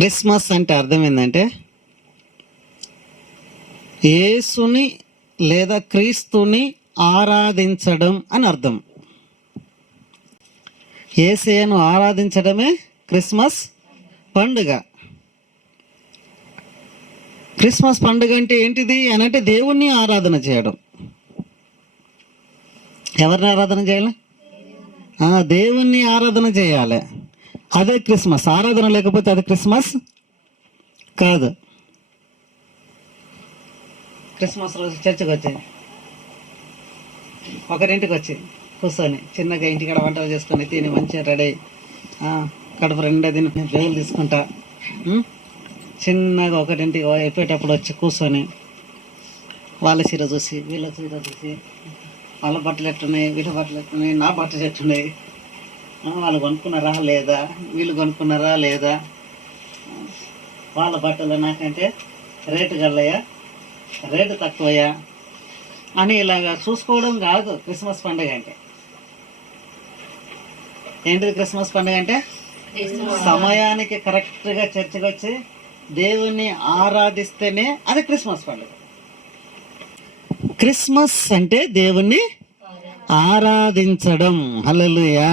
Christmas అంటే అర్థం ఏంటంటే యేసుని లేదా క్రీస్తుని ఆరాధించడం అని అర్థం. యేసయ్యను ఆరాధించడమే క్రిస్మస్ పండుగ. క్రిస్మస్ పండుగ అంటే ఏంటిది అని అంటే దేవుణ్ణి ఆరాధన చేయడం. ఎవరిని ఆరాధన చేయాలి? దేవుణ్ణి ఆరాధన చేయాలి. అదే క్రిస్మస్. ఆరాధన లేకపోతే అది క్రిస్మస్ కాదు. క్రిస్మస్ రోజు చర్చికి వచ్చి ఒకరింటికి వచ్చి కూర్చొని చిన్నగా ఇంటికాడ వంటలు చేసుకొని తిని మంచిగా రెడీ కడుపు రెండా తిని దేవులు తీసుకుంటా చిన్నగా ఒకరింటికి అయిపోయేటప్పుడు వచ్చి కూర్చొని వాళ్ళ చీర చూసి వీళ్ళ చీర చూసి వాళ్ళ బట్టలు ఎట్టున్నాయి, వీళ్ళ బట్టలు ఎట్టున్నాయి, నా బట్టలు ఎట్టున్నాయి, వాళ్ళు కొనుక్కున్నారా లేదా, వీళ్ళు కొనుక్కున్నారా లేదా, వాళ్ళ బట్టలు నాకంటే రేటు గల్లయ్యా, రేటు తక్కువయ్యా అని ఇలాగా చూసుకోవడం కాదు క్రిస్మస్ పండుగ అంటే. ఏంటిది క్రిస్మస్ పండుగ అంటే? సమయానికి కరెక్ట్గా చర్చకు వచ్చి దేవుణ్ణి ఆరాధిస్తేనే అది క్రిస్మస్ పండుగ. క్రిస్మస్ అంటే దేవుణ్ణి ఆరాధించడం. హల్లెలూయా.